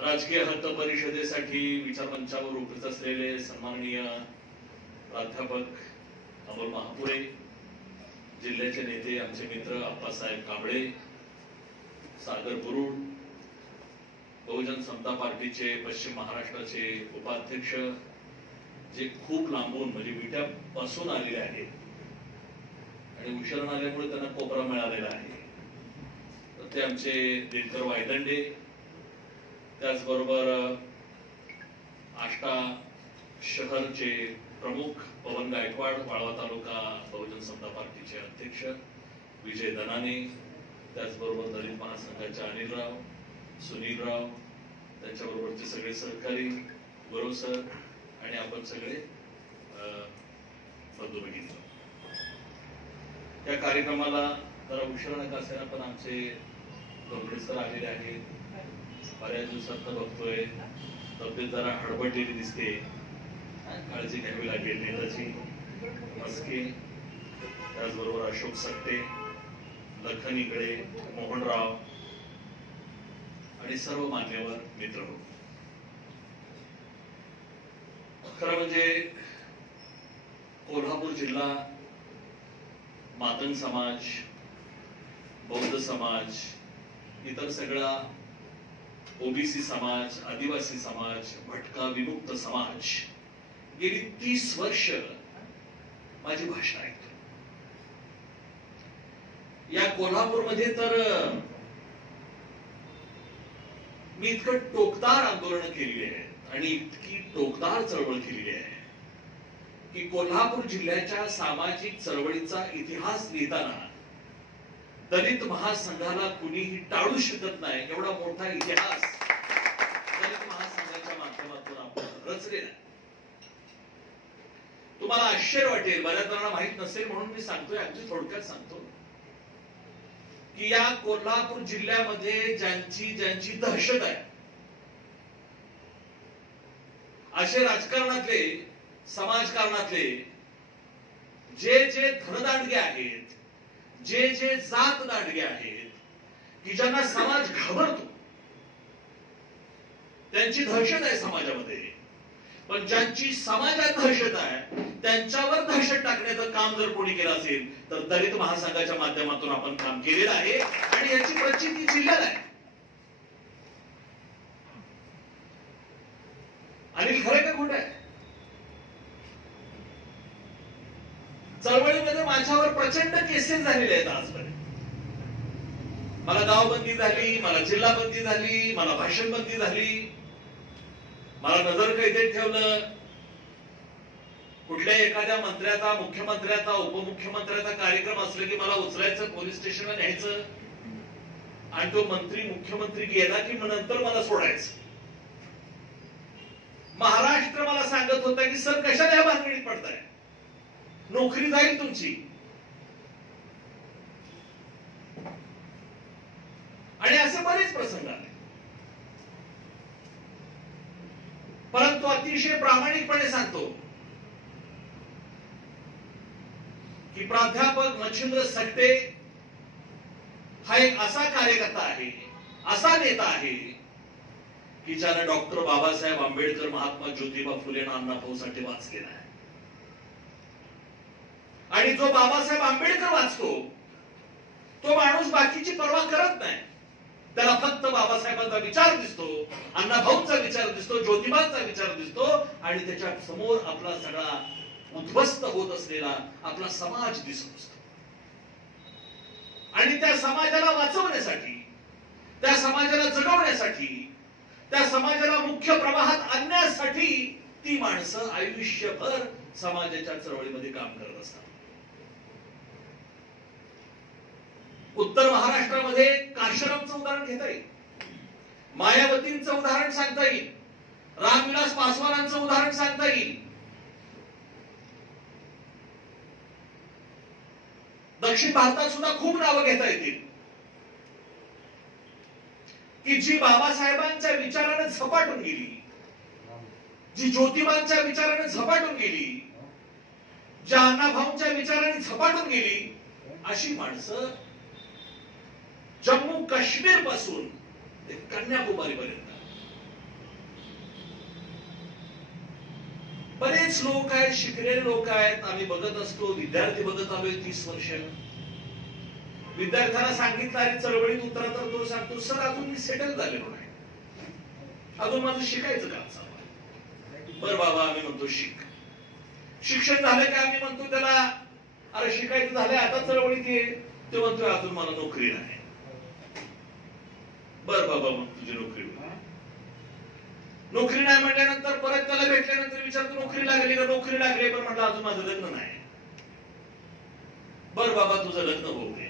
राजकीय हक्क परिषदेसाठी विचारमंचावर उपस्थित असलेले सन्माननीय प्राध्यापक अमोल महापुरे, जिल्ह्याचे नेते आमचे मित्र आप्पासाहेब कांबळे, सागर बुरुड, बहुजन समता पार्टीचे पश्चिम महाराष्ट्राचे उपाध्यक्ष जे खूप लांबून म्हणजे विट्यापासून आलेले आहेत आणि उशिरा आल्यामुळे त्यांना कोपरा मिळालेला आहे, तर ते आमचे दिनकर वायदंडे, त्याचबरोबर आष्टा शहरचे प्रमुख पवन गायकवाड, वाळवा तालुका बहुजन समता पार्टीचे अध्यक्ष विजय दनाने, त्याचबरोबर दलित महासंघाचे अनिलराव, सुनीलराव, त्यांच्याबरोबरचे सगळे सहकारी, गुरव सर आणि आपण सगळे बंधू भगिनी. या कार्यक्रमाला जरा उशिरा नका असेना, पण आमचे गंभीर सर आलेले आहेत. बऱ्याच दिवसात बघतोय तब्येत जरा हडबडलेली दिसते, काळजी घ्यावी लागेल. नेताजी मस्के, त्याचबरोबर अशोक सक्ते, लखन इकडे, मोहनराव आणि सर्व मान्यवर मित्र. खरं म्हणजे कोल्हापूर जिल्हा मातंग समाज, बौद्ध समाज, इतर सगळा ओबीसी समाज, आदिवासी समाज, भटका विमुक्त समाज गेली 30 वर्ष माझी भाषण ऐकतो. या कोल्हापूरमध्ये तर मी इतकं टोकदार आंदोलन केलेली आहेत आणि इतकी टोकदार चळवळ केलेली आहे की कोल्हापूर जिल्ह्याच्या सामाजिक चळवळीचा इतिहास लिहिताना दलित महासंघाला कुणीही टाळू शकत नाही, एवढा मोठा इतिहास दलित महासंघाच्या माध्यमातून आपण रचलेला. तुम्हाला आश्चर्य वाटेल, बऱ्याच जणांना माहित नसेल म्हणून मी सांगतोय, अगदी थोडक्यात सांगतो की या कोल्हापूर जिल्ह्यामध्ये ज्यांची दहशत आहे, असे राजकारणातले, समाजकारणातले जे धनदांडगे आहेत, जे जात दांडगे आहेत की ज्यांना समाज घाबरतो, त्यांची दहशत आहे समाजामध्ये. पण ज्यांची समाजात दहशत आहे त्यांच्यावर दहशत टाकण्याचं काम जर कोणी केलं असेल तर दलित महासंघाच्या माध्यमातून आपण काम केलेलं आहे आणि याची प्रचिती जिल्ह्यात आहे. आणि खरं का खोटं आहे? चळवळीमध्ये माझ्यावर प्रचंड केसेस झालेले आहेत आजपर्यंत. मला गावबंदी झाली, मला जिल्हाबंदी झाली, मला भाषणबंदी झाली, मला नजर कैदेत ठेवलं. कुठल्याही एखाद्या मंत्र्याचा, मुख्यमंत्र्याचा, उपमुख्यमंत्र्याचा कार्यक्रम असला की मला उचलायचं, पोलीस स्टेशनला न्यायचं आणि तो मंत्री, मुख्यमंत्री गेला की नंतर मला सोडायचं. महाराष्ट्र मला सांगत होता की सर कशाला या भानगडीत पडताय, नोकरी जाईल तुमची. आणि असे बरेच प्रसंग आले. परंतु अतिशय प्रामाणिकपणे सांगतो की प्राध्यापक मच्छिंद्र सकटे हा एक असा कार्यकर्ता आहे, असा नेता आहे की ज्याने डॉक्टर बाबासाहेब आंबेडकर, महात्मा ज्योतिबा फुले, अण्णाभाऊ साठे वाचलेला आहे. आणि जो बाबासाहेब आंबेडकर वाचतो तो माणूस बाकीची पर्वा करत नाही. त्याला फक्त बाबासाहेबांचा विचार दिसतो, अण्णाभाऊंचा विचार दिसतो, ज्योतिबांचा विचार दिसतो आणि त्याच्या समोर आपला सगळा उद्ध्वस्त होत असलेला आपला समाज दिसत असतो. आणि त्या समाजाला वाचवण्यासाठी, त्या समाजाला जगवण्यासाठी, त्या समाजाला मुख्य प्रवाहात आणण्यासाठी ती माणसं आयुष्यभर समाजाच्या चळवळीमध्ये काम करत असतात. उत्तर महाराष्ट्रामध्ये काशीरामचं उदाहरण घेता येईल, मायावतींचं उदाहरण सांगता येईल, रामविलास पासवानांचं उदाहरण सांगता येईल. दक्षिण भारतात सुद्धा खूप नावं घेता येतील की जी बाबासाहेबांच्या विचाराने झपाटून गेली, जी ज्योतिबांच्या विचाराने झपाटून गेली, ज्या अण्णाभाऊंच्या विचाराने झपाटून गेली, अशी माणसं जम्मू काश्मीर पासून ते कन्याकुमारी पर्यंत बरेच लोक आहेत, शिकलेले लोक आहेत, आम्ही बघत असतो, विद्यार्थी बघत आलोय 30 वर्ष. विद्यार्थ्यांना सांगितलं आणि चळवळीत उतरा तर तो सांगतो, सर अजून मी सेटल झालेलो नाही, अजून माझं शिकायचं काम चालू आहे. बर बाबा, आम्ही म्हणतो शिक. शिक्षण झालं की आम्ही म्हणतो त्याला, अरे शिकायचं झालंय आता चळवळीत ये. तो म्हणतोय अजून मला नोकरी नाही. बर बाबा, मग तुझी नोकरी नाही म्हटल्यानंतर परत त्याला भेटल्यानंतर विचारतो नोकरी लागली का? नोकरी लागली, पण म्हटलं अजून माझं लग्न नाही. बर बाबा, तुझं लग्न होऊ नये.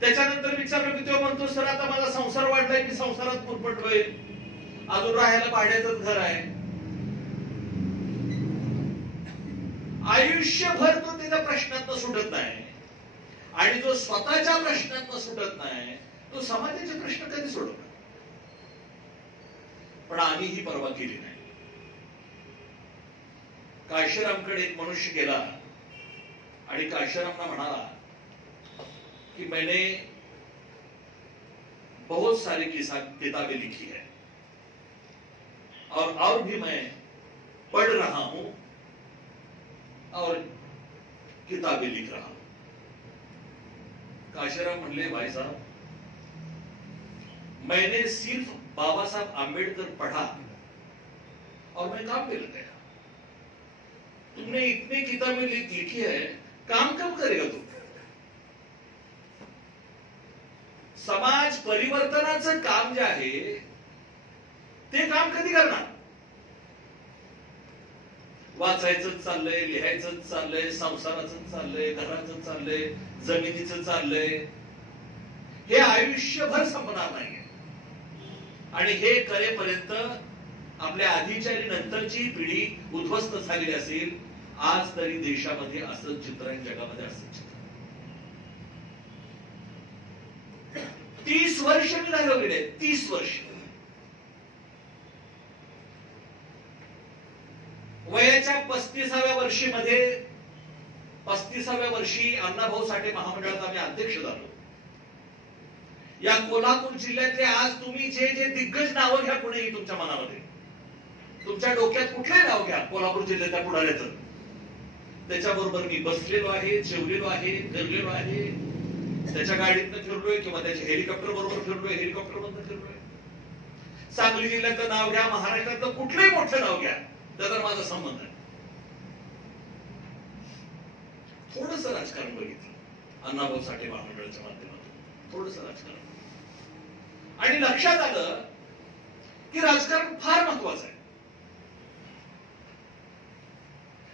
त्याच्यानंतर विचारलं की तो म्हणतो, सर आता माझा संसार वाढलाय, मी संसारात पुरपटलोय, अजून राहायला भाड्याचंच घर आहे. आयुष्यभर तो त्याच्या प्रश्नातनं सुटत नाही, आणि जो स्वतःच्या प्रश्नातनं सुटत नाही तो समाजाचे प्रश्न कधी सोडवणार? पण आम्ही ही पर्वा केली नाही. काशीरामकडे एक मनुष्य गेला आणि काशीरामना म्हणाला कि मैंने बहुत सारी किताबें लिखी है और भी मैं पढ़ रहा हूं और किताबें लिख रहा हूं. काशीराम म्हणले, भाई साहब, मैंने सिर्फ बाबा साहब आंबेडकर पढ़ा और मैं काम पे लग गया. तुमने इतनी किताबें लिखी है, काम कब करेगा तू? समाज परिवर्तनाचं काम जे आहे ते काम कधी करणार? वाचायचं चाललंय, लिहायचं चाललंय, संसाराचं चाललंय, घराचं चाललंय, जमिनीचं चाललंय. हे आयुष्यभर संपणार नाही. आणि हे करेपर्यंत आपल्या आधीची आणि नंतरची पिढी उद्ध्वस्त झालेली असेल. आज तरी देशामध्ये असं चित्र आहे, जगामध्ये असं चित्र. 30 वर्ष मी राहिलो गेले, 30 वर्ष. वयाच्या 35व्या वर्षी अण्णाभाऊ साठे महामंडळात आम्ही अध्यक्ष झालो. या कोल्हापूर जिल्ह्यातले आज तुम्ही जे जे दिग्गज नावं घ्या, कुणीही तुमच्या मनामध्ये, तुमच्या डोक्यात कुठलंही नाव घ्या कोल्हापूर जिल्ह्यातल्या पुढाऱ्याचं, त्याच्याबरोबर मी बसलेलो आहे, जेवलेलो आहे, फिरलेलो आहे, त्याच्या गाडीतनं फिरलोय किंवा त्याच्या हेलिकॉप्टर बरोबर फिरलोय, हेलिकॉप्टर मधनं फिरलोय. सांगली जिल्ह्यातलं नाव घ्या, महाराष्ट्रातलं कुठलंही मोठं नाव घ्या, त्याचा माझा संबंध आहे. थोडस राजकारण बघितलं अण्णाभाऊ साठे महामंडळाच्या माध्यमातून, थोडस राजकारण, आणि लक्षात आलं की राजकारण फार महत्वाचं आहे.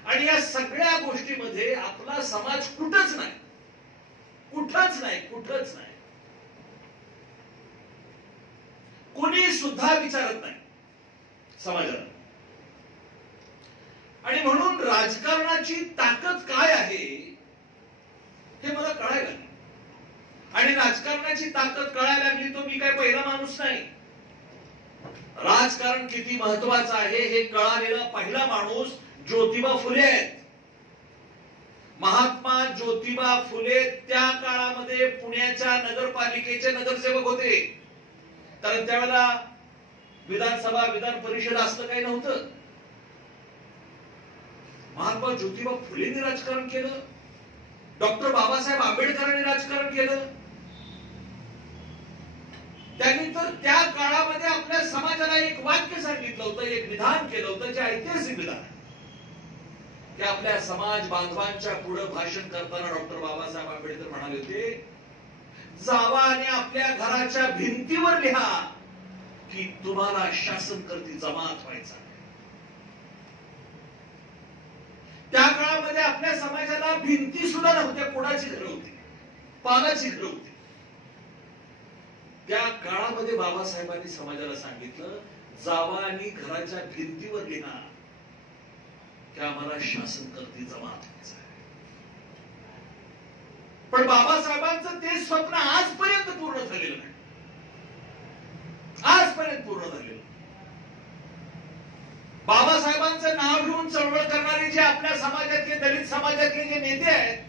आणि या सगळ्या गोष्टीमध्ये आपला समाज कुठंच नाही, कुठंच नाही, कुठंच नाही. कोणी सुद्धा विचारत नाही समाजाला. आणि म्हणून राजकारणाची ताकद काय आहे हे मला कळायला लागलं. आणि राजकारणाची ताकद कळायला लागली तो मी काय पहिला माणूस नाही. राजकारण किती महत्वाचं आहे हे कळालेला पहिला माणूस ज्योतिबा फुले आहेत. महात्मा ज्योतिबा फुले त्या काळामध्ये पुण्याच्या नगरपालिकेचे नगरसेवक होते. कारण त्यावेळेला विधानसभा, विधान परिषद असलं काही नव्हतं. महात्मा ज्योतिबा फुलेंनी राजकारण केलं, डॉक्टर बाबासाहेब आंबेडकरांनी राजकारण केलं. त्यांनी तर त्या काळामध्ये आपल्या समाजाला एक वाक्य सांगितलं होतं, एक विधान केलं होतं, जे ऐतिहासिक विधान आहे. ते आपल्या समाज बांधवांच्या पुढे भाषण करताना डॉक्टर बाबासाहेब आंबेडकर म्हणाले होते, जावा आणि आपल्या घराच्या भिंतीवर लिहा की तुम्हाला शासनकर्ती जमात व्हायचा. त्या काळामध्ये आपल्या समाजाला भिंती सुद्धा नव्हत्या, कोणाची घरं होती, पालाची घरं होती. त्या काळामध्ये बाबासाहेबांनी समाजाला सांगितलं, जावा आणि घराच्या भिंतीवर लिहा की आम्हाला शासनकर्ती जमात व्हायचं आहे. पण बाबासाहेबांचं ते स्वप्न आजपर्यंत पूर्ण झालेलं नाही, आजपर्यंत पूर्ण झालेलं. बाबासाहेबांचं नाव घेऊन चळवळ करणारे जे आपल्या समाजातले, दलित समाजातले जे नेते आहेत,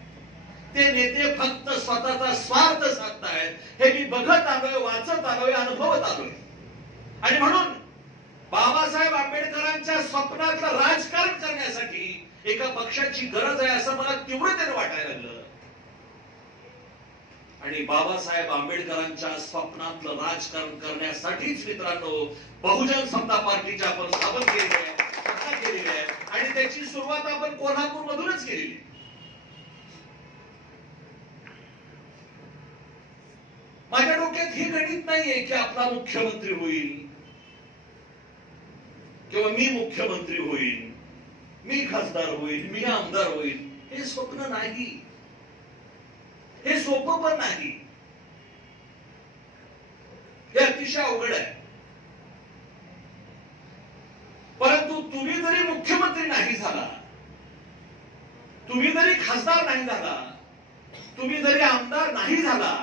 ते नेते फक्त स्वतःचा स्वार्थ साधतायत. हे मी बघत आलोय, वाचत आलोय, अनुभवत आलोय. आणि म्हणून बाबासाहेब आंबेडकरांच्या स्वप्नातलं राजकारण करण्यासाठी एका पक्षाची गरज आहे असं मला तीव्रतेने वाटायला लागलं. आणि बाबासाहेब आंबेडकरांच्या स्वप्नातलं राजकारण करण्यासाठीच मित्रांनो बहुजन समता पार्टीची आपण स्थापन केली आहे आणि त्याची सुरुवात आपण कोल्हापूर मधूनच केलेली. माझ्या डोक्यात हे गणित नाहीये की आपला मुख्यमंत्री होईल किंवा मी मुख्यमंत्री होईल, मी खासदार होईल, मी आमदार होईल. हे स्वप्न नाही, हे सोपं पण नाही, हे अतिशय अवघड आहे. परंतु तुम्ही जरी मुख्यमंत्री नाही झाला, तुम्ही जरी खासदार नाही झाला, तुम्ही जरी आमदार नाही झाला,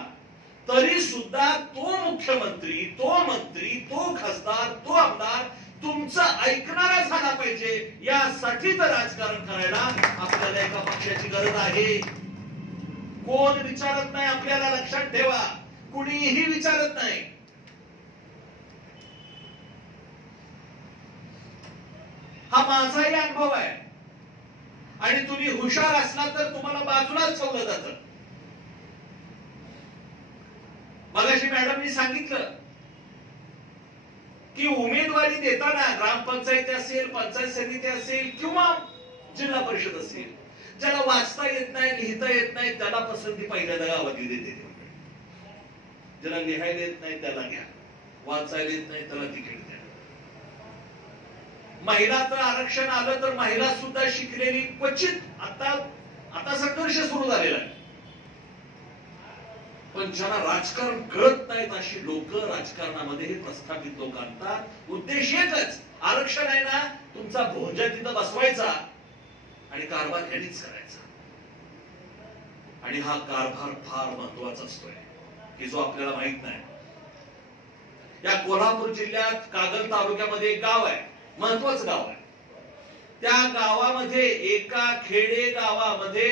तरी सुद्धा तो मुख्यमंत्री, तो मंत्री, तो खासदार, तो आमदार तुमचं ऐकणारा झाला पाहिजे. यासाठी तर राजकारण करायला आपल्याला एका पक्षाची गरज आहे. कोण विचारत नाही आपल्याला, लक्षात ठेवा, कुणीही विचारत नाही. हा माझाही अनुभव आहे. आणि तुम्ही हुशार असला तर तुम्हाला बाजूलाच ठेवलं जातं. मगाशी मॅडमनी सांगितलं की उमेदवारी देताना ग्रामपंचायती असेल, पंचायत समिती असेल किंवा जिल्हा परिषद असेल, ज्याला वाचता येत नाही, लिहिता येत नाही, त्याला पसंती पहिल्या गावामध्ये देते. ज्याला लिहायला येत नाही त्याला घ्या, वाचायला येत नाही त्याला तिकीट द्या. महिलाचं आरक्षण आलं तर महिला सुद्धा शिकलेली क्वचित आता संघर्ष सुरू झालेला आहे. पण ज्यांना राजकारण कळत नाहीत अशी लोक राजकारणामध्ये हे प्रस्थापित लोक आणतात. उद्देश एकच, आरक्षण आहे ना, तुमचा भोजा तिथं बसवायचा आणि कारभार यांनीच करायचा. आणि हा कारभार फार महत्वाचा असतोय की जो आपल्याला माहित नाही. या कोल्हापूर जिल्ह्यात कागल तालुक्यामध्ये एक गाव आहे, महत्वाचं गाव आहे. त्या गावामध्ये, एका खेडे गावामध्ये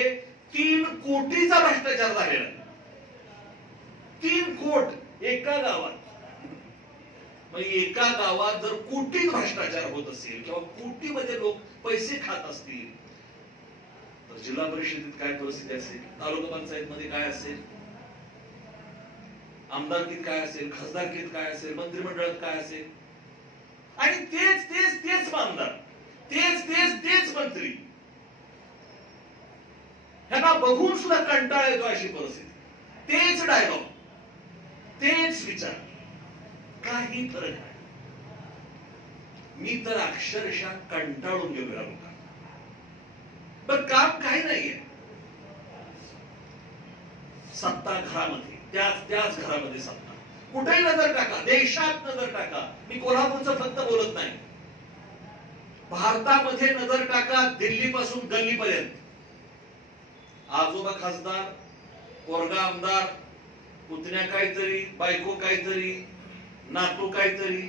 3 कोटीचा भ्रष्टाचार झालेला. 3 कोट एका गावात. एका गावात जर कोटीत भ्रष्टाचार होत असेल किंवा कोटीमध्ये लोक पैसे खात असतील तर जिल्हा परिषदेत काय परिस्थिती असेल, तालुका पंचायत मध्ये काय असेल, आमदारकीत काय असेल, खासदारकीत काय असेल, मंत्रिमंडळात काय असेल. आणि तेच आमदार, तेच मंत्री, ह्यांना बघून सुद्धा कंटाळा येतो अशी परिस्थिती. तेच डायलॉग, तेच विचार, काही फरक नाही. मी तर अक्षरशः कंटाळून गेलो या लोकांना. पण काम काही नाहीये. सत्ता घरामध्ये, त्याच घरामध्ये सत्ता. कुठेही नजर टाका, देशात नजर टाका, मी कोल्हापूरचं फक्त बोलत नाही, भारतामध्ये नजर टाका, दिल्लीपासून गल्लीपर्यंत. आजोबा खासदार, पोरगा आमदार, पुतण्या काहीतरी, बायको काहीतरी, नातू काहीतरी,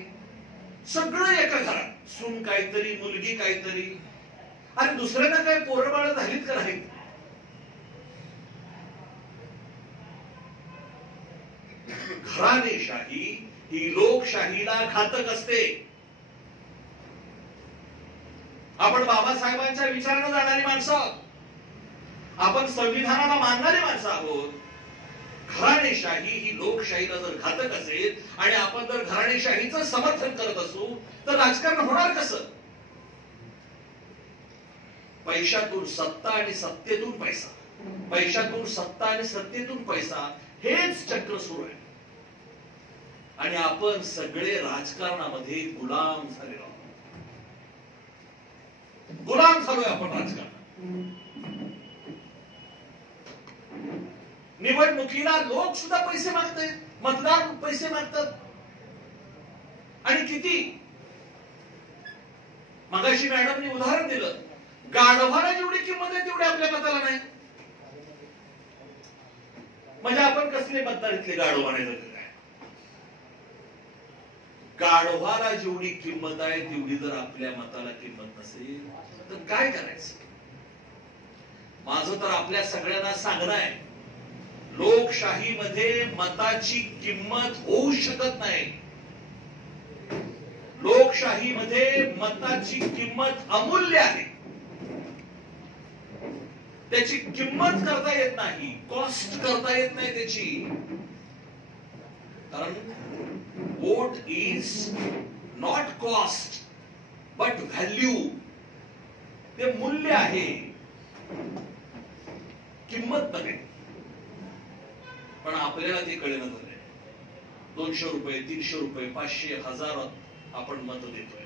सगळं एका घरात. सून काहीतरी, मुलगी काहीतरी. आणि दुसऱ्यांना काय पोरं बाळ झालीत का नाहीत? घराणेशाही ही लोकशाहीला घातक असते. आपण बाबासाहेबांच्या विचारानं जाणारी माणसं आहोत, आपण संविधानाला मानणारी माणसं आहोत. घराणेशाही ही लोकशाहीला जर घातक असेल आणि आपण जर घराणेशाहीचं समर्थन करत असू तर राजकारण होणार कसं? पैशातून सत्ता आणि सत्तेतून पैसा, पैशातून सत्ता आणि सत्तेतून पैसा, हेच चक्र सुरू आहे. आणि आपण सगळे राजकारणामध्ये गुलाम झालेलो आहोत. गुलाम झालोय आपण राजकारणात. निवडणुकीला लोक सुद्धा पैसे मागतात, मतदार पैसे मागतात. आणि किती? मगाशी मॅडमनी उदाहरण दिलं, गाढवाला जेवढी किंमत आहे तेवढी आपल्या मताला नाही. म्हणजे आपण कसले मतदार इथले गाढव म्हणायचं काय? गाढवाला जेवढी किंमत आहे तेवढी जर आपल्या मताला किंमत नसेल तर काय करायचं? माझं तर आपल्या सगळ्यांना सांगणं आहे, लोकशाहीमध्ये मताची किंमत होऊ शकत नाही. लोकशाहीमध्ये मताची किंमत अमूल्य आहे. त्याची किंमत करता येत नाही, कॉस्ट करता येत नाही त्याची. कारण vote is not cost but value. ते मूल्य आहे, किंमत नाही. पण आपल्याला ते कळेना झालंय. 200 रुपये, 300 रुपये, 500, 1000 आपण मत देतोय.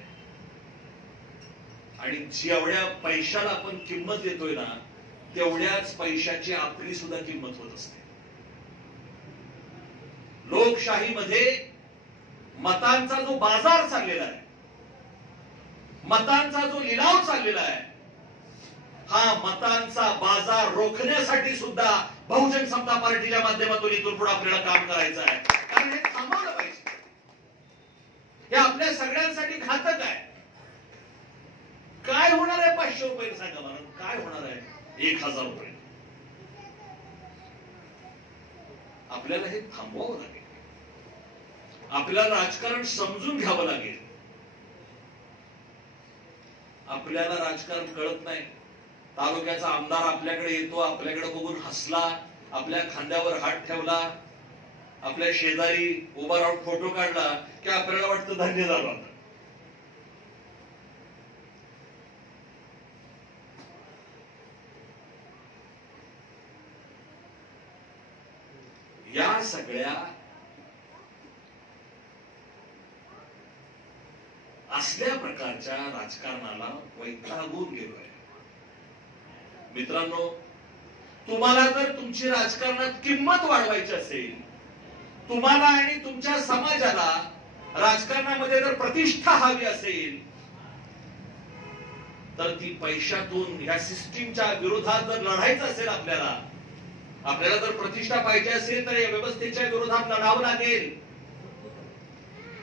आणि जेवढ्या पैशाला आपण किंमत देतोय ना, तेवढ्याच पैशाची आपली सुद्धा किंमत होत असते. लोकशाहीमध्ये मतांचा जो बाजार चाललेला आहे, मतांचा जो लिलाव चाललेला आहे, हा मतांचा बाजार रोखण्यासाठी सुद्धा बहुजन समता पार्टीच्या माध्यमातून इथून पुढे आपल्याला काम करायचं आहे. कारण हे थांबवलं पाहिजे. हे आपल्या सगळ्यांसाठी घातक आहे. काय होणार आहे 500 रुपये सांगा मला, काय होणार आहे 1000 रुपये? आपल्याला हे थांबवावं लागेल. आपल्याला राजकारण समजून घ्यावं लागेल. आपल्याला राजकारण कळत नाही. तालुक्याचा आमदार आपल्याकडे येतो, आपल्याकडे बघून हसला, आपल्या खांद्यावर हात ठेवला, आपल्या शेजारी उभा राहून फोटो काढला की आपल्याला वाटतं धन्य झालं आता. या सगळ्या असल्या प्रकारच्या राजकारणाला वैतागून गेलोय. मित्रांनो, तुम्हाला जर तुमची राजकारणात किंमत वाढवायची असेल, तुम्हाला आणि तुमच्या समाजाला राजकारणामध्ये जर प्रतिष्ठा हवी असेल, तर ती पैशातून या सिस्टीमच्या विरोधात जर लढायचं असेल, आपल्याला जर प्रतिष्ठा पाहिजे असेल तर या व्यवस्थेच्या विरोधात लढावं लागेल.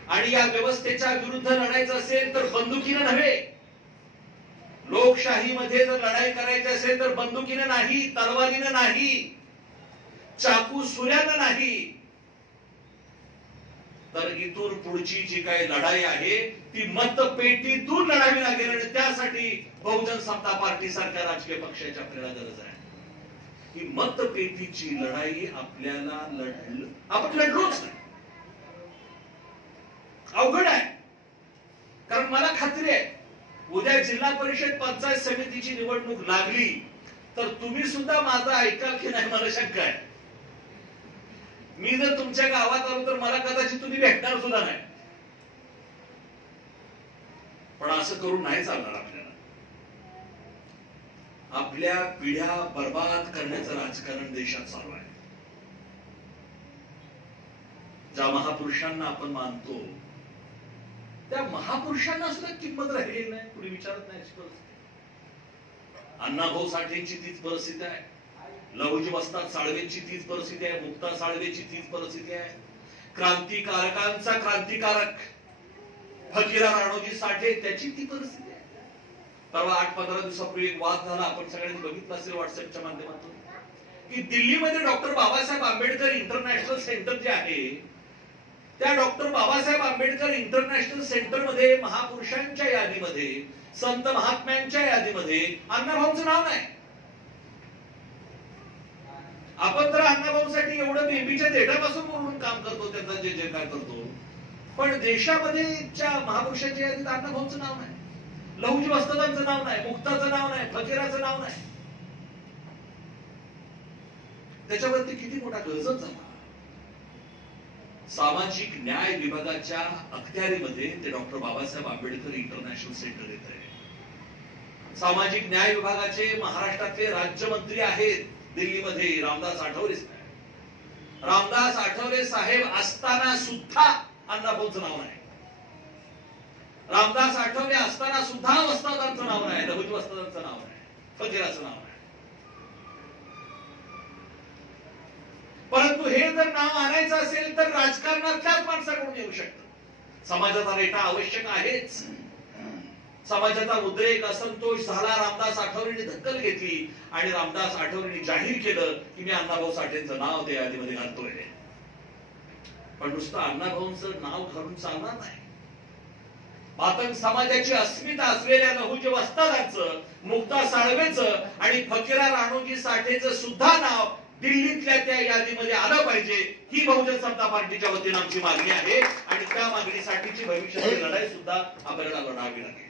आणि या व्यवस्थेच्या विरुद्ध लढायचं असेल तर बंदुकीनं नव्हे. लोकशाहीमध्ये जर लढाई करायची असेल तर बंदुकीनं नाही, तलवारीनं नाही, चाकू सुऱ्यानं नाही, तर इथून पुढची जी काही लढाई आहे ती मतपेटीतून लढावी लागेल. आणि त्यासाठी बहुजन समता पार्टी सारख्या राजकीय पक्षाची आपल्याला गरज आहे. ही मतपेटीची लढाई आपल्याला आपण लढलोच नाही. अवघड आहे. कारण मला खात्री आहे उद्या जिल्हा परिषद पंचायत समितीची निवडणूक लागली तर तुम्ही सुद्धा माझं ऐकाल की नाही मला शंका आहे. मी जर तुमच्या गावात आलो तर मला कदाचित तुम्ही भेटणार सुद्धा नाही. पण असं करून नाही चालणार. आपल्या पिढ्या बर्बाद करण्याचं राजकारण देशात चालू आहे. ज्या महापुरुषांना आपण मानतो त्या महापुरुषांना सुद्धा किंमत राहिलेली नाही, कुणी विचारत नाही. अण्णाभाऊ साठेंची तीच परिस्थिती आहे, लहुजी वस्ताद साळवेंची तीच परिस्थिती आहे, मुक्ता साळवेची तीच परिस्थिती आहे. क्रांतिकारकांचा क्रांतिकारक फकीरा राणोजी साठे, त्याची ती परिस्थिती आहे. परवा 8-15 दिवसापूर्वी एक वाद झाला, आपण सगळ्यांनी बघितला असेल व्हॉट्सअपच्या माध्यमातून, की दिल्लीमध्ये doctor Babasaheb Ambedkar international centre जे आहे त्या doctor Babasaheb Ambedkar international centre मध्ये महापुरुषांच्या यादीमध्ये, संत महात्म्यांच्या यादीमध्ये अण्णाभाऊंचं नाव नाही. आपण तर अण्णाभाऊंसाठी एवढं बेबीच्या देठापासून म्हणून काम करतो, त्यांचा जे जे काय करतो, पण देशामध्ये महापुरुषांच्या यादीत अण्णाभाऊंचं नाव नाही, लहुजी वस्तादांचं नाव नाही, मुक्ताचं नाव नाही, फकीराचं नाव नाही. त्याच्यावरती किती मोठा गजब झाला. सामाजिक न्याय विभागाच्या अखत्यारीमध्ये ते doctor Babasaheb Ambedkar international centre येत आहे. सामाजिक न्याय विभागाचे महाराष्ट्रातले राज्यमंत्री आहेत दिल्लीमध्ये रामदास आठवले साहेब. रामदास आठवले साहेब असताना सुद्धा अण्णाभाऊंचं नाव नाही. रामदास आठवले असताना सुद्धा वस्तादांचं नाव नाही, लहुजी वस्तादांचं नाव नाही, फकीराचं नाव नाही. परंतु हे जर नाव आणायचं असेल तर राजकारणातल्याच माणसाकडून येऊ शकतं. समाजाचा रेटा आवश्यक आहेच. समाजाचा उद्रेक, असंतोष झाला, रामदास आठवलेंनी दखल घेतली आणि रामदास आठवलेंनी जाहीर केलं की मी अण्णाभाऊ साठेंचं नाव त्या यादीमध्ये घालतोय. पण नुसतं अण्णाभाऊंचं नाव घालून चालणार नाही. मातंग समाजाची अस्मिता असलेल्या लहुजी वस्तादांचं, मुक्ता साळवेचं आणि फकीरा राणोजी साठेचं सुद्धा नाव दिल्लीतल्या त्या यादीमध्ये आलं पाहिजे, ही बहुजन समता पार्टीच्या वतीनं आमची मागणी आहे. आणि त्या मागणीसाठीची भविष्याची लढाई सुद्धा आपल्याला लढावी लागेल.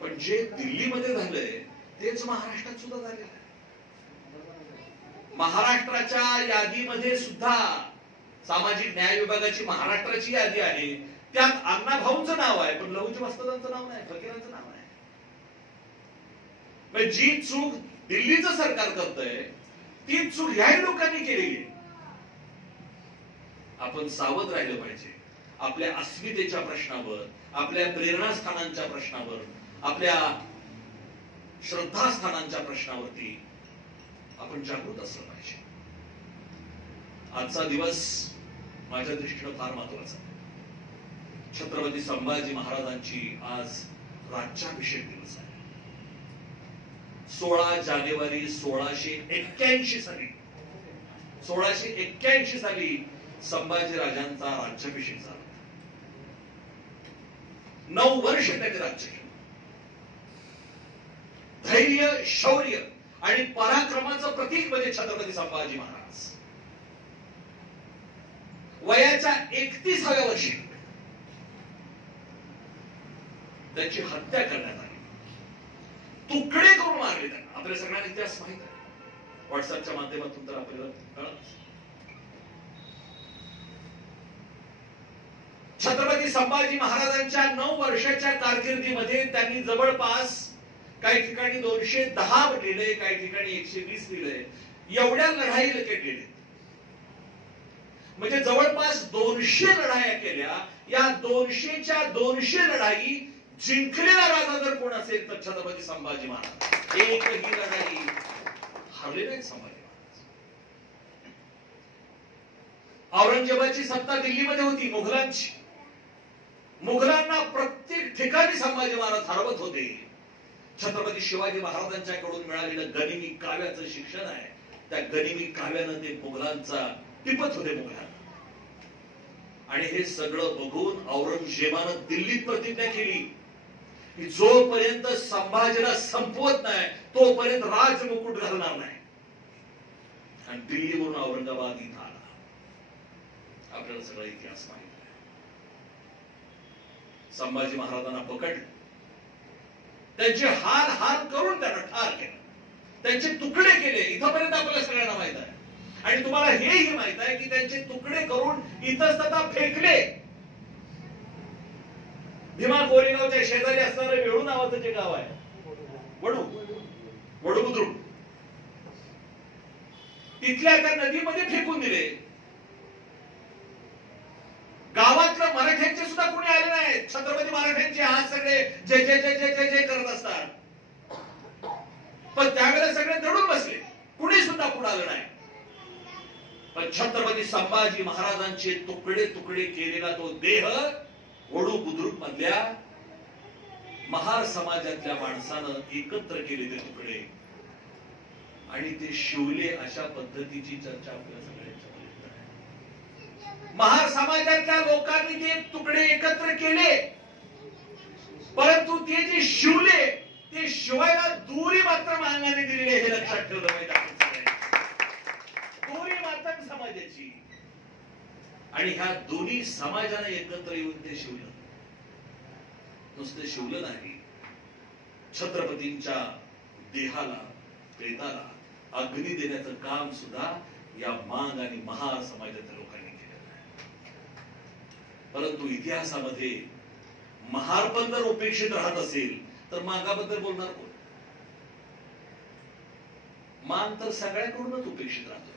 पण जे दिल्लीमध्ये झालंय तेच महाराष्ट्रात सुद्धा झालेलं आहे. महाराष्ट्राच्या यादीमध्ये सुद्धा सामाजिक न्याय विभागाची महाराष्ट्राची यादी आहे, त्यात अण्णाभाऊंचं नाव आहे, पण लहुजी वस्तादांचं नाव नाही, फकीरांचं नाव नाही. जी चूक दिल्लीचं सरकार करतंय ती चूक ह्याही लोकांनी केलेली आहे. आपण सावध राहिलं पाहिजे. आपल्या अस्मितेच्या प्रश्नावर, आपल्या प्रेरणास्थानांच्या प्रश्नावर, आपल्या श्रद्धास्थानांच्या प्रश्नावरती आपण जागृत असलं पाहिजे. आजचा दिवस माझ्या दृष्टीनं फार महत्वाचा आहे. छत्रपती संभाजी महाराजांची आज राज्याभिषेक दिवस आहे. 16 जानेवारी 1681 साली संभाजी राजांचा राज्याभिषेक झाला. 9 वर्ष त्यांनी राज्य केलं. धैर्य, शौर्य आणि पराक्रमाचं प्रतीक म्हणजे छत्रपती संभाजी महाराज. वयाच्या 31व्या वर्षी त्यांची हत्या करण्यात आली. तुकडे करून मारले त्यांना. आपल्या सगळ्यांना इतिहास माहित आहे. व्हॉट्सअपच्या माध्यमातून तर आपल्याला कळत. छत्रपती संभाजी महाराजांच्या 9 वर्षाच्या कारकिर्दीमध्ये त्यांनी जवळपास काही ठिकाणी 210 लिहिले, काही ठिकाणी 120 लिहिले, एवढ्या लढाई केलेल्या. म्हणजे जवळपास 200 लढाया केल्या. या 200च्या 200 लढाई जिंकलेला राजा जर कोण असेल तर छत्रपती संभाजी महाराज. एकही लढाई हरले नाही संभाजी महाराज. औरंगजेबाची सत्ता दिल्लीमध्ये होती, मुघलांची. मुघलांना प्रत्येक ठिकाणी संभाजी महाराज हरवत होते. छत्रपती शिवाजी महाराजांच्याकडून मिळालेलं गनिमी काव्याचं शिक्षण आहे, त्या गनिमी काव्यानं ते मुघलांचा टिपत होते मुघलांना. आणि हे सगळं बघून औरंगजेबानं दिल्लीत प्रतिज्ञा केली की जोपर्यंत संभाजीला संपवत नाही तोपर्यंत राजमुकुट घालणार नाही. आणि दिल्लीवरून औरंगाबाद इथं आला. आपल्याला सगळा इतिहास माहित आहे. संभाजी महाराजांना पकडलं, त्यांचे हाल हाल करून त्यांना ठार केलं, त्यांचे तुकडे केले. इथपर्यंत आपल्याला सगळ्यांना माहित आहे. आणि तुम्हाला हेही माहित आहे की त्यांचे तुकडे करून इतस्ततः फेकले. भीमा कोरेगावच्या शेजारी असणारं वेळू नावाचं जे गाव आहे, वडू बुद्रुक, तिथल्या त्या नदीमध्ये फेकून दिले. गावातलं मराठ्यांचे सुद्धा कोणी आले नाही. छत्रपती मराठ्यांचे हात सगळे जय जय जय जय जय जय करत असतात, पण त्यावेळेला सगळे दडून बसले, कुणी सुद्धा पुढे आलं नाही. पण छत्रपती संभाजी महाराजांचे तुकडे तुकडे केलेला तो देह वडू बुद्रुक मधल्या महार समाजातल्या माणसानं एकत्र केले ते तुकडे आणि ते शिवले. अशा पद्धतीची चर्चा आपल्या सगळ्यांच्या पर्यंत आहे. महार समाजातल्या लोकांनी ते तुकडे एकत्र केले, परंतु ते जे शिवले ते शिवायला दोरी मात्र मानवाने दिलेली आहे, हे लक्षात ठेवलं पाहिजे. दोरी मात्र समाजाची. आणि ह्या दोन्ही समाजाने एकत्र येऊन ते शिवलं. नुसतं शिवलं नाही, छत्रपतींच्या देहाला, प्रेताला अग्नी देण्याचं काम सुद्धा या मांग आणि महार समाजाच्या लोकांनी केलेलं आहे. परंतु इतिहासामध्ये महार पण जर उपेक्षित राहत असेल तर मागाबद्दल बोलणार कोण? मान तर सगळ्याकडूनच उपेक्षित राहतोय.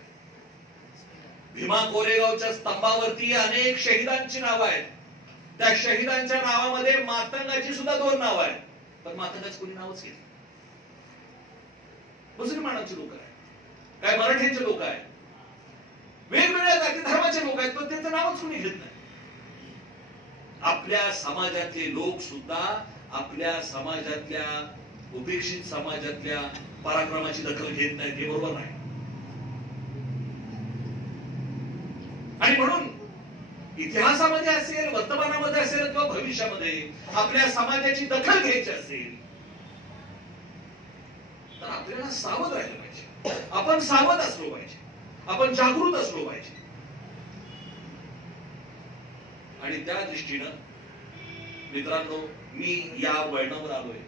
भीमा कोरेगावच्या स्तंभावरती अनेक शहीदांची नावं आहेत. त्या शहीदांच्या नावामध्ये मातंगाची सुद्धा 2 नावं आहेत, पण मातंगाची कोणी नावच घेतली. मुसलमानांची लोक आहेत, काय मराठ्यांचे लोक आहेत, वेगवेगळ्या जाती धर्माचे लोक आहेत, पण त्याचं नावच कोणी घेत नाही. आपल्या समाजातले लोक सुद्धा आपल्या समाजातल्या उपेक्षित समाजातल्या पराक्रमाची दखल घेत नाहीत, हे बरोबर नाही. आणि म्हणून इतिहासामध्ये असेल, वर्तमानामध्ये असेल किंवा भविष्यामध्ये आपल्या समाजाची दखल घ्यायची असेल तर आपल्याला सावध राहिलं पाहिजे. आपण सावध असलो पाहिजे, आपण जागृत असलो पाहिजे. आणि त्या दृष्टीनं मित्रांनो, मी या वळणावर आलोय.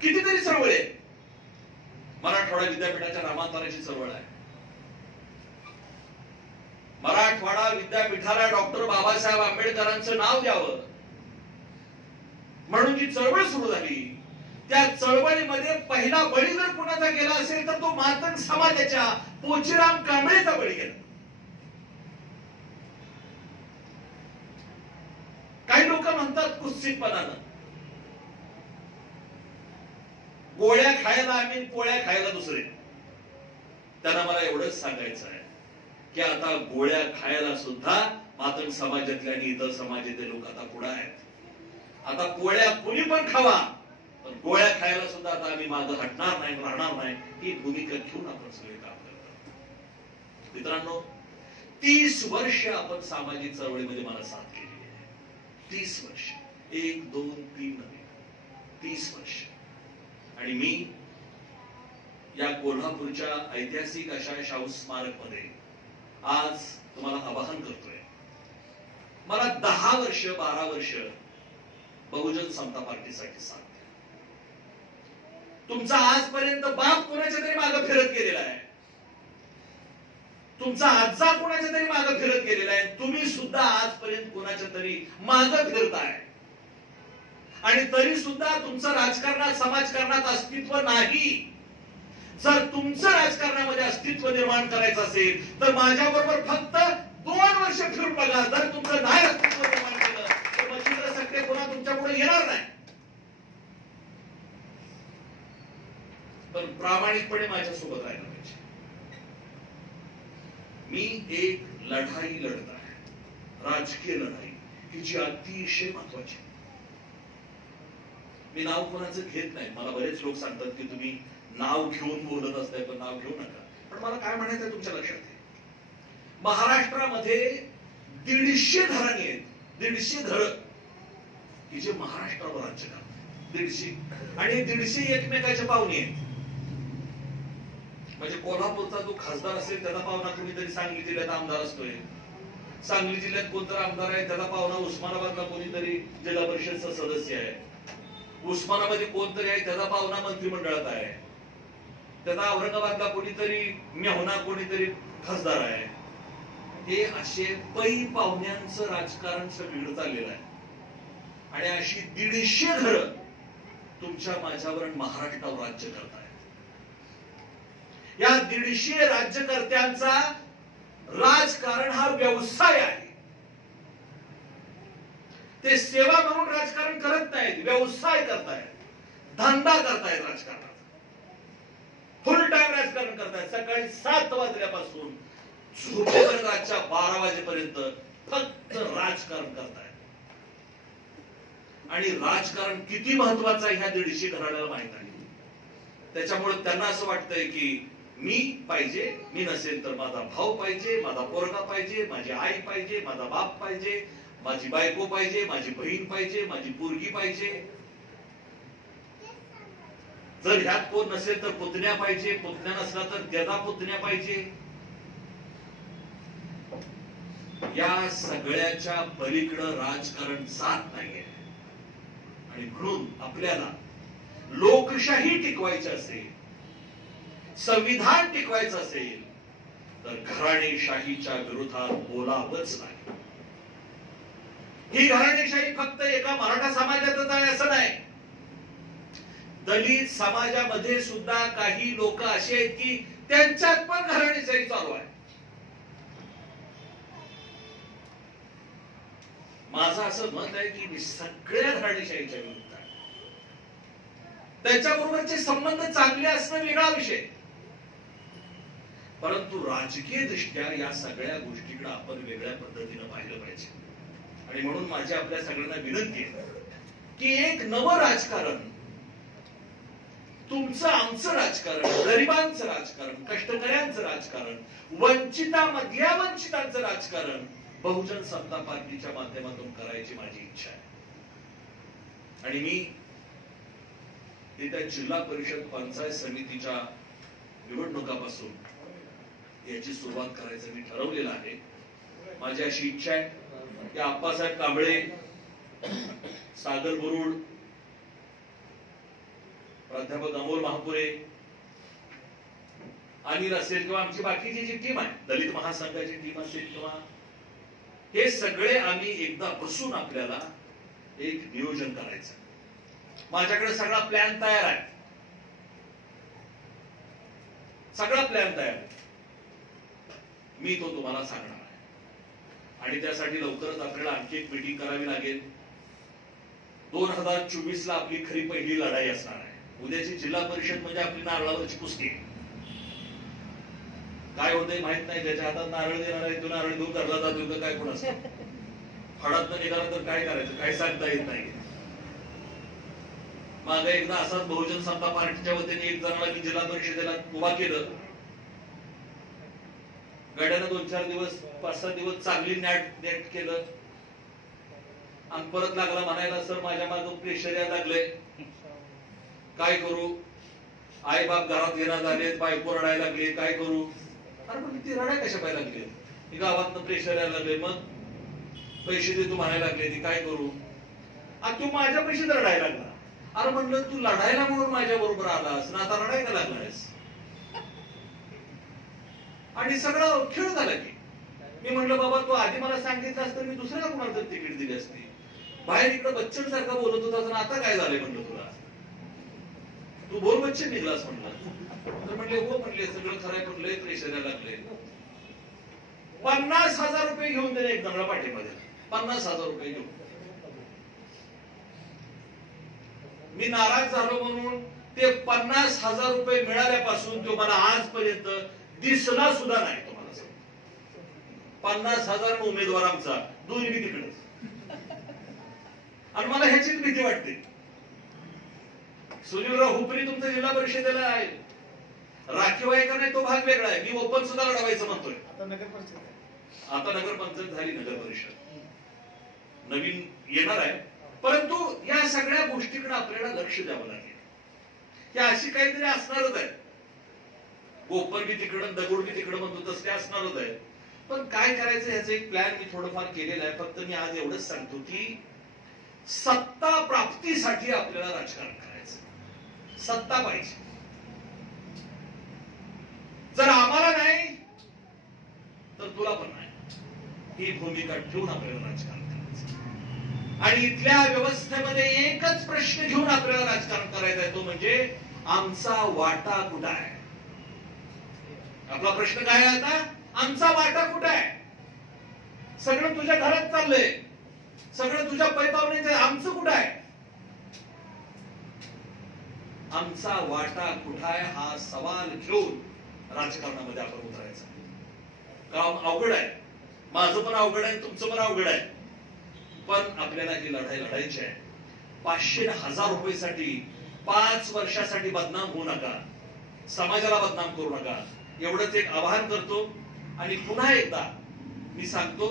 कितीतरी चळवळ आहे. मराठवाडा विद्यापीठाच्या नामांतराची चळवळ आहे. मराठवाडा विद्यापीठाला डॉक्टर बाबासाहेब आंबेडकरांचं नाव द्यावं म्हणून जी चळवळ सुरू झाली, त्या चळवळीमध्ये पहिला बळी जर कुणाचा गेला असेल तर तो मातंग समाजाच्या पोचीराम कांबळेचा बळी गेला. काही लोक म्हणतात कुत्सितपणानं, गोळ्या खायला आम्ही पोळ्या खायला दुसरे. त्यांना मला एवढंच सांगायचं आहे की आता गोळ्या खायला सुद्धा मातंग समाजातले आणि इतर समाजातले लोक आता पुढे आहेत. आता पोळ्या कुणी पण खावा, पण गोळ्या खायला सुद्धा आता आम्ही मागं हटणार नाही, राहणार नाही, ही भूमिका घेऊन आपण सगळे काम करतो. मित्रांनो, 30 वर्ष आपण सामाजिक चळवळीमध्ये मला साथ केलेली आहे. 30 वर्ष, 1, 2, 3 नव्हे, 30 वर्ष. आणि मी या कोल्हापूरच्या ऐतिहासिक अशा शाहू स्मारक मध्ये आज तुम्हाला आवाहन करतोय. मला 10 वर्ष 12 वर्ष बहुजन समता पार्टीसाठी साथ द्या. तुमचा आजपर्यंत बाप कोणाच्या तरी मागे फिरत गेलेला आहे, तुमचा आजा कोणाच्या तरी मागे फिरत गेलेला आहे, तुम्ही सुद्धा आजपर्यंत कोणाच्या तरी मागे फिरताय. आणि तरी सुद्धा तुमचं राजकारणात समाजकारणात अस्तित्व नाही. जर तुमचं राजकारणामध्ये अस्तित्व निर्माण करायचं असेल तर माझ्याबरोबर फक्त 2 वर्ष फिरून बघा. जर तुमचं नाही अस्तित्व निर्माण केलं तर मच्छिंद्र सकटे पुन्हा तुमच्या पुढे येणार नाही. पण प्रामाणिकपणे माझ्यासोबत राहायला पाहिजे. मी एक लढाई लढत आहे, राजकीय लढाई, की जी अतिशय महत्वाची. मी नाव कोणाचं घेत नाही. मला बरेच लोक सांगतात की तुम्ही नाव घेऊन बोलत असताय, पण नाव घेऊ नका. पण मला काय म्हणायचं तुमच्या लक्षात आहे, महाराष्ट्रामध्ये 150 घराणी आहेत, 150 घर की जे महाराष्ट्रावर राज्य करतात. 150 आणि 150 एकमेकाचे पाहुणे आहेत. म्हणजे कोल्हापूरचा जो खासदार असेल त्याचा पाहुणा कोणीतरी सांगली जिल्ह्यात आमदार असतोय, सांगली जिल्ह्यात कोणतरी आमदार आहे त्याचा पाहुणा उस्मानाबादला कोणीतरी जिल्हा परिषदचा सदस्य आहे, उस्मानाबादी कोणतरी आहे त्याचा पाहुणा मंत्रिमंडळात आहे, त्याचा औरंगाबादला कोणीतरी मेहुणा कोणीतरी खासदार आहे. हे असे पै पाहुण्यांचं राजकारण सगळीकडे चाललेलं आहे. आणि अशी 150 घरं तुमच्या माझ्यावर महाराष्ट्रावर राज्य करतायत. या 150 राज्यकर्त्यांचा राजकारण हा व्यवसाय आहे. ते सेवा म्हणून राजकारण करत नाहीत, व्यवसाय करतायत, धंदा करतायत, राजकारणात फुल टाइम राजकारण करतायत. सकाळी 7 वाजल्यापासून झोपेपर्यंत रातच्या 12 वाजेपर्यंत फक्त राजकारण करतायत. आणि राजकारण किती महत्वाचं आहे ह्या 150 घराण्याला माहित आहे. त्याच्यामुळे त्यांना असं वाटतंय की मी पाहिजे, मी नसेल तर माझा भाऊ पाहिजे, माझा पोरगा पाहिजे, माझी आई पाहिजे, माझा बाप पाहिजे, माझी बायको पाहिजे, माझी बहीण पाहिजे, माझी पोरगी पाहिजे. जर ह्यात कोण नसेल तर पुतण्या पाहिजे, पुतण्या नसला तर त्याचा पुतण्या पाहिजे. या सगळ्याच्या पलीकडे राजकारण जात नाहीये. आणि म्हणून आपल्याला लोकशाही टिकवायची असेल, संविधान टिकवायचं असेल तर घराणेशाहीच्या विरोधात बोलावंच नाही. ही घराणेशाही फक्त एका मराठा समाजातच आहे असं नाही. दलित समाजामध्ये सुद्धा काही लोक असे आहेत की त्यांच्यात पण घराणेशाही चालू आहे. माझं असं मत आहे की मी सगळ्या घराणेशाहीच्या विरुद्ध आहे. त्याच्याबरोबरचे संबंध चांगले असणं वेगळा विषय, परंतु राजकीय दृष्ट्या या सगळ्या गोष्टीकडे आपण वेगळ्या पद्धतीने पाहिलं पाहिजे. आणि म्हणून माझी आपल्या सगळ्यांना विनंती आहे की एक नवं राजकारण तुमचं आमचं राजकारण, गरिबांचं राजकारण, कष्टकऱ्यांचं राजकारण, वंचितामधल्या वंचितांचं राजकारण बहुजन समता पार्टीच्या माध्यमातून करायची माझी इच्छा आहे. आणि मी येत्या जिल्हा परिषद पंचायत समितीच्या निवडणुकापासून याची सुरुवात करायचं मी ठरवलेलं आहे. माझी अशी इच्छा आहे की आप्पासाहेब कांबळे, सागर बुरुड, प्राध्यापक अमोल महापुरे, अनिल असेल किंवा आमची बाकीची जी टीम आहे, दलित महासंघाची टीम असेल किंवा हे सगळे आम्ही एकदा बसून आपल्याला एक नियोजन करायचं. माझ्याकडे सगळा प्लॅन तयार आहे, सगळा प्लॅन तयार आहे. मी तो तुम्हाला सांगणार आहे आणि त्यासाठी लवकरच आपल्याला आणखी एक मीटिंग करावी लागेल. 2024 ला आपली खरी पहिली लढाई असणार आहे. उद्याची जिल्हा परिषद म्हणजे आपली नारळावरची कुस्ती. काय होतंय माहित नाही, ज्याच्या हातात नारळ देणार आहे तो नारळ घेऊन करला जातो का काय कोण असतं. फडात निघाला तर काय करायचं काय सांगता येत नाही. मागे एकदा असाच बहुजन समता पार्टीच्या वतीने एक जणाला मी जिल्हा परिषदेला उभा केलं. गाड्यानं 2-4 दिवस 5-6 दिवस चांगली नेट केलं आणि परत लागला म्हणायला, सर माझ्या मागं प्रेशर यायला लागलंय, काय करू, आई बाप घरात घेण्यात आले, बायको रडायला लागली, काय करू. अरे पण ती रडाय कशा पाहिजे लागली, गावातनं प्रेशर यायला लागले, मग पैसे दे तू म्हणायला लागले, ती काय करू. आता तू माझ्या पैसे रडायला लागला. अरे म्हणलं तू लढायला म्हणून माझ्या बरोबर आलास ना, आता रडायला लागलास. आणि सगळं खेळ झाला की मी म्हणलं बाबा तू आधी मला सांगितलं असतं मी दुसऱ्या कोणाला तर तिकीट दिली असती. बाहेर इकडे बच्चन सारखा बोलत होता, आता काय झालंय म्हणलं तुला, तू बोल बच्चन निघलास म्हणलं. तर म्हणले हो म्हणले सगळं खरंय, पण लय प्रेशर यायला लागले. 50,000 रुपये घेऊन दिले एक जणाला पाठीमध्ये, 50,000 रुपये घेऊन. मी नाराज झालो म्हणून ते 50,000 रुपये मिळाल्यापासून तो मला आजपर्यंत दिसला सुद्धा नाही. तुम्हाला 50,000 उमेदवार आमचा दोन्ही तिकडे. आणि मला ह्याचीच भीती वाटते. सुनीलराव हुपरी तुमच्या जिल्हा परिषदेला आहे, राखीव आहे का नाही तो भाग वेगळा आहे. मी ओपन सुद्धा लढवायचं म्हणतोय. आता नगर पंचायत झाली, नगर परिषद नवीन येणार आहे. परंतु या सगळ्या गोष्टीकडे आपल्याला लक्ष द्यावं लागेल. की अशी काहीतरी असणारच आहे. ओपन बी तिकडं दगड बी तिकडं म्हणतो तसं असणारच आहे. पण काय करायचं ह्याचं एक प्लॅन मी थोडंफार केलेलं आहे. फक्त मी आज एवढंच सांगतो की सत्ता प्राप्तीसाठी आपल्याला राजकारण करायचं. सत्ता पाहिजे. जर आम्हाला नाही तर तुला पण नाही, ही भूमिका ठेवून आपल्याला राजकारण करायचं. आणि इथल्या व्यवस्थेमध्ये एकच प्रश्न घेऊन आपल्याला राजकारण करायचं आहे, तो म्हणजे आमचा वाटा कुठं आहे. आपला प्रश्न काय आहे आता, आमचा वाटा कुठं आहे. सगळं तुझ्या घरात चाललंय, सगळं तुझ्या पैपावण्याचं, आमचं कुठं आहे. आमचा वाटा कुठं आहे हा सवाल घेऊन राजकारणामध्ये आपण उतरायचं. काम अवघड आहे, माझं पण अवघड आहे, तुमचं पण अवघड आहे. पण आपल्याला ही लढाई लढायची आहे. 500-1000 रुपयासाठी 5 वर्षासाठी बदनाम होऊ नका, समाजाला बदनाम करू नका, एवढंच एक आवाहन करतो. आणि पुन्हा एकदा मी सांगतो,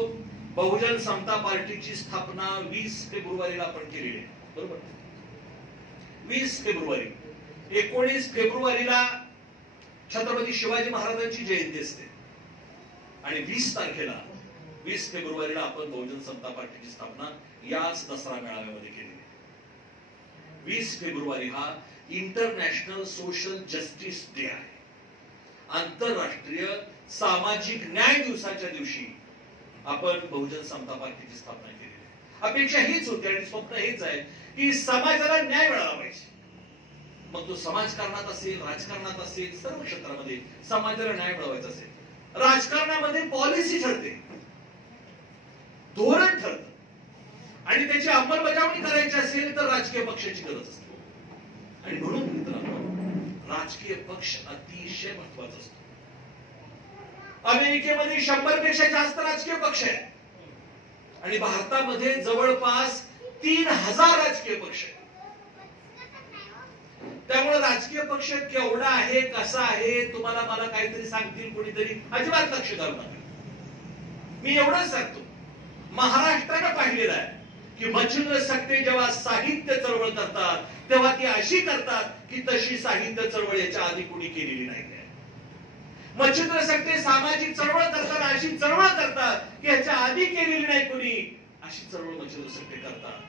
बहुजन समता पार्टीची स्थापना 20 फेब्रुवारीला आपण केलेली आहे, बरोबर. 20 फेब्रुवारी 19 फेब्रुवारीला छत्रपती शिवाजी महाराजांची जयंती असते आणि 20 फेब्रुवारीला आपण बहुजन समता पार्टीची स्थापना याच दसरा मेळाव्यामध्ये केलेली आहे. 20 फेब्रुवारी हा इंटरनॅशनल सोशल जस्टिस डे आहे. आंतरराष्ट्रीय सामाजिक न्याय दिवसाच्या दिवशी आपण बहुजन समता पार्टीची स्थापना केलेली आहे. अपेक्षा हीच होती आणि स्वप्न हेच आहे की समाजाला न्याय मिळाला पाहिजे. मग तो समाजकारणात असेल, राजकारणात असेल, सर्व क्षेत्रामध्ये समाजाला न्याय मिळवायचा असेल. राजकारणामध्ये पॉलिसी ठरते, धोरण ठरतं आणि त्याची अंमलबजावणी करायची असेल तर राजकीय पक्षाची गरज असते. आणि म्हणून मित्रांनो, राजकीय पक्ष अतिशय महत्वाचा असतो. अमेरिकेमध्ये 100 पेक्षा जास्त राजकीय पक्ष आहेत आणि भारतामध्ये जवळपास 3000 राजकीय पक्ष आहेत. त्यामुळे राजकीय पक्ष केवढा आहे, कसा आहे, तुम्हाला मला काहीतरी सांगतील कोणीतरी, अजिबात लक्ष घालू नका. मी एवढंच सांगतो, महाराष्ट्रानं पाहिलेलं आहे की मच्छिंद्र सकटे जेव्हा साहित्य चळवळ करतात तेव्हा ती अशी करतात की तशी साहित्य चळवळ याच्या आधी कुणी केलेली नाही. मच्छिंद्र सकटे सामाजिक चळवळ करताना अशी चळवळ करतात की ह्याच्या आधी केलेली नाही कुणी, अशी चळवळ मच्छिंद्र सकटे करतात.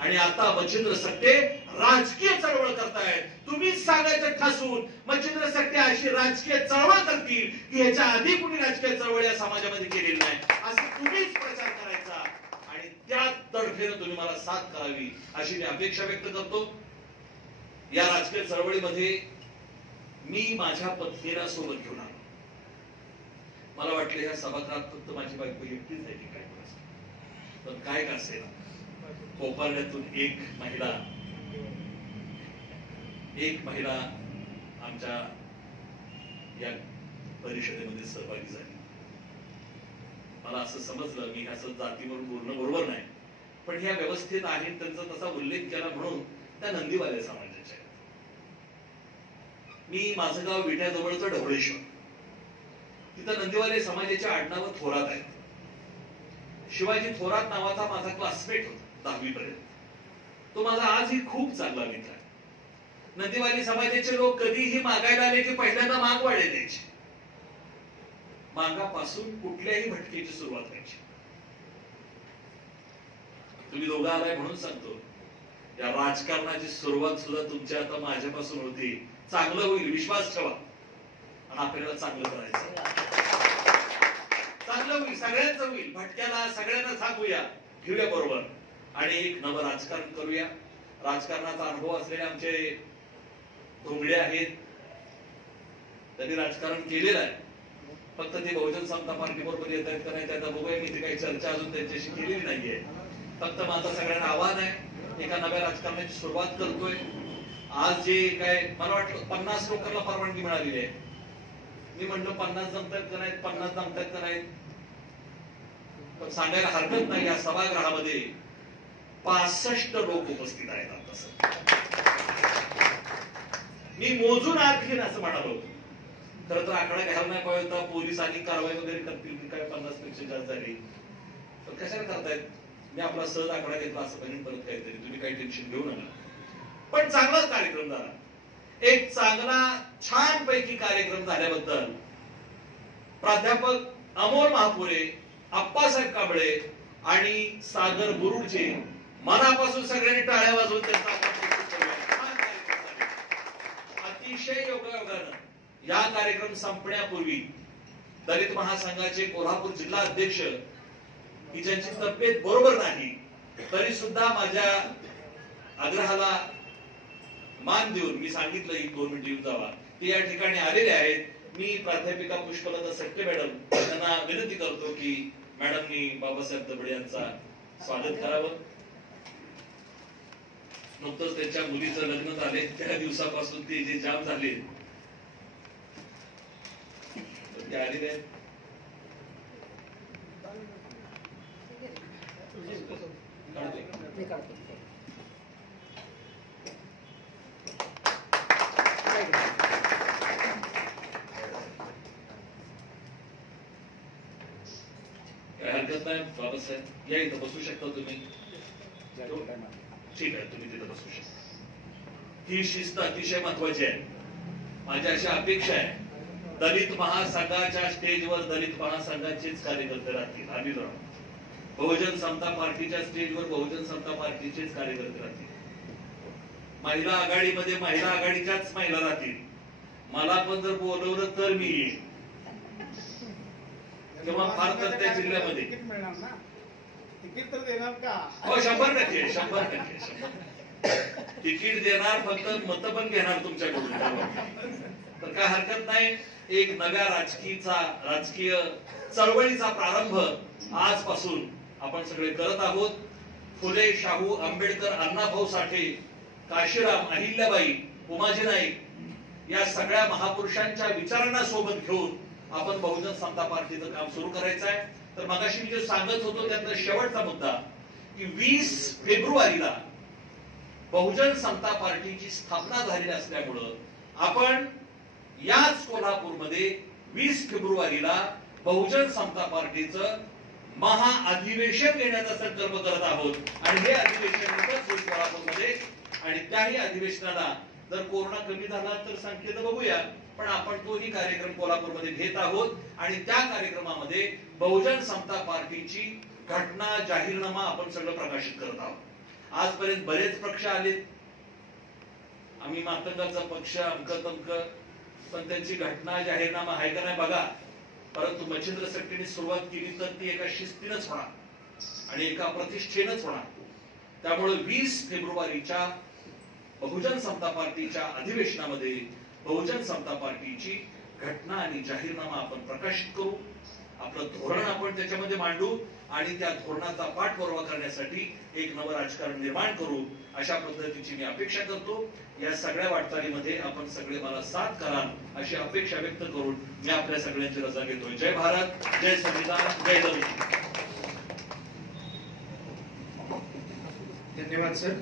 आणि आता मच्छिंद्र सकटे राजकीय चळवळ करतायत. तुम्हीच सांगायचं ठासून मच्छिंद्र सकटे अशी राजकीय चळवळ करतील की ह्याच्या आधी कुणी राजकीय चळवळ या समाजामध्ये केलेली नाही, असं तुम्हीच प्रचार करायचा आणि त्या तडफेनं तुम्ही मला साथ करावी अशी मी अपेक्षा व्यक्त करतो. या राजकीय चळवळीमध्ये मी माझ्या पत्नीला सोबत घेऊन आलो. मला वाटलं ह्या सभागृहात फक्त माझी बायको एकटीच आहे की काय, पण काय का असेल, कोपर्यातून एक महिला आमच्या या परिषदेमध्ये सहभागी झाली. मला असं समजलं, मी असं जातीवरून बोलणं बरोबर नाही, पण ह्या व्यवस्थेत आहे त्यांचा तसा उल्लेख केला म्हणून त्या नंदीवाले समाजाच्या आहेत. मी माझं गाव विट्याजवळचं ढवळेश्वर, तिथं नंदीवाले समाजाच्या आडनाव थोरात आहेत. शिवाजी थोरात नावाचा माझा क्लासमेट होता 10वी पर्यंत. तो माझा आजही खूप चांगला मित्र आहे. नंदीवाली समाजाचे लोक कधीही मागायला आले की पहिल्यांदा माग वाढे द्यायचे. मागापासून कुठल्याही भटकेची सुरुवात व्हायची. तुम्ही दोघं आलाय म्हणून सांगतो, या राजकारणाची सुरुवात सुद्धा तुमच्या आता माझ्यापासून होती. चांगलं होईल, विश्वास ठेवा आणि आपल्याला चांगलं करायचं. चांगलं होईल, सगळ्यांचं होईल. भटक्याला सगळ्यांना सांगूया, घेऊया बरोबर आणि एक नवं राजकारण करूया. राजकारणाचा अनुभव असलेले आमचे धोंगडे आहेत, त्यांनी राजकारण केलेलं आहे. फक्त ते बहुजन समता पार्टी बरोबर येत आहेत का नाही त्याचा बघूया. मी ती काही चर्चा अजून त्यांच्याशी केलेली नाहीये. फक्त माझं सगळ्यांना आव्हान आहे, एका नव्या राजकारणाची सुरुवात करतोय. आज जे काय मला वाटलं 50 लोकांना परवानगी मिळालेली आहे. मी म्हणलं 50 जमतायत का नाहीत, 50 जमतायत का नाहीत, पण सांगायला हरकत नाही या सभागृहामध्ये 65 लोक उपस्थित आहेत. आता मी मोजून आत घेईन असं म्हणालो. खरं तर आकडा घ्यायला नाही पाहिजे होता, पोलिसांनी कारवाई वगैरे करतील की काय 50 पेक्षा जास्त झाली, पण कशाला करतायत. मी आपला सहज आकडा घेतला असं पण परत काहीतरी, तुम्ही काही टेन्शन घेऊ नका. पण चांगलाच कार्यक्रम झाला. एक चांगला छान पैकी कार्यक्रम झाल्याबद्दल प्राध्यापक अमोल महापुरे, आप्पासाहेब कांबळे आणि सागर बुरुडचे मनापासून सगळ्यांनी टाळ्या वाजवून त्यांचा अतिशय योगायोगानं या कार्यक्रम संपण्यापूर्वी दलित महासंघाचे कोल्हापूर जिल्हा अध्यक्ष ही ज्यांची तब्येत बरोबर नाही तरी सुद्धा माझ्या आग्रहाला मान देऊन मी सांगितलं की 2 मिनिट येऊन जावा. ते या ठिकाणी आलेले आहेत. मी प्राध्यापिका पुष्पलता सकटे मॅडम यांना विनंती करतो की मॅडमनी बाबासाहेब दबडे यांचा स्वागत करावं. नुकतंच त्यांच्या मुलीचं लग्न झाले, त्या दिवसापासून ते जे जाम झाले ते आलेले आहेत. काय हरकत नाही बाबासाहेब, या इथं बसू शकता तुम्ही. ठीक आहे, तुम्ही तिथं बसू शकता. ही शिस्त अतिशय महत्वाची आहे. माझी अशी अपेक्षा आहे दलित महासंघाच्या स्टेजवर दलित महासंघाचेच कार्यकर्ते राहतील. आम्ही जाऊ बहुजन समता पार्टीच्या स्टेजवर बहुजन समता पार्टीचेच कार्यकर्ते राहतील. महिला आघाडीमध्ये महिला आघाडीच्याच महिला राहतील. मला पण जर बोलवलं तर मी येईल किंवा फार तर त्या जिल्ह्यामध्ये तिकीट तर देणार का? हो 100% 100% तिकीट देणार, फक्त मत पण घेणार तुमच्याकडून. तर काय हरकत नाही. एक नव्या राजकीय चळवळीचा प्रारंभ आजपासून आपण सगळे करत आहोत. फुले, शाहू, आंबेडकर, अण्णाभाऊ साठे, काशीराम, अहिल्याबाई, उमाजी नाईक या सगळ्या महापुरुषांच्या विचारांना सोबत घेऊन आपण बहुजन समता पार्टीचं काम सुरू करायचं आहे. तर मगाशी मी जे सांगत होतो त्यातला शेवटचा मुद्दा की 20 फेब्रुवारीला बहुजन समता पार्टीची स्थापना झालेली असल्यामुळं आपण याच कोल्हापूरमध्ये 20 फेब्रुवारीला बहुजन समता पार्टीचं महाअधिवेशन घेण्याचा संकल्प करत आहोत आणि हे अधिवेशन होईल कोल्हापूरमध्ये. आणि त्याही अधिवेशनाला जर कोरोना कमी झाला तर संकेत बघूया, पण आपण तोही कार्यक्रम कोल्हापूरमध्ये घेत आहोत आणि त्या कार्यक्रमामध्ये बहुजन समता पार्टीची घटना जाहीरनामा आपण सगळं प्रकाशित करत आहोत. आजपर्यंत बरेच पक्ष आलेत, आम्ही मातंगाचा पक्ष अमक तमक, पण त्यांची घटना जाहीरनामा आहे का नाही बघा. परंतु मच्छिंद्र शेट्टींनी सुरुवात केली तर ती एका शिस्तीनच होणार आणि एका प्रतिष्ठेनच होणार. त्यामुळे 20 फेब्रुवारीच्या बहुजन समता पार्टीच्या अधिवेशनामध्ये बहुजन समता पार्टीची घटना आणि जाहीरनामा आपण प्रकाशित करू, आपलं धोरण आपण त्याच्यामध्ये मांडू आणि त्या धोरणाचा पाठपुरावा करण्यासाठी एक नवं राजकारण निर्माण करू, अशा पद्धतीची मी अपेक्षा करतो. या सगळ्या वाटचालीमध्ये आपण सगळे मला साथ कराल अशी अपेक्षा व्यक्त करून मी आपल्या सगळ्यांची रजा घेतोय. जय भारत, जय संविधान, जय दलित. धन्यवाद सर.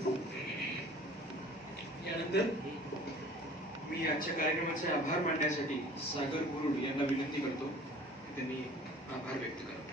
यानंतर मी आजच्या कार्यक्रमाचे आभार मानण्यासाठी सागर गुरुड यांना विनंती करतो की त्यांनी आभार व्यक्त करावे.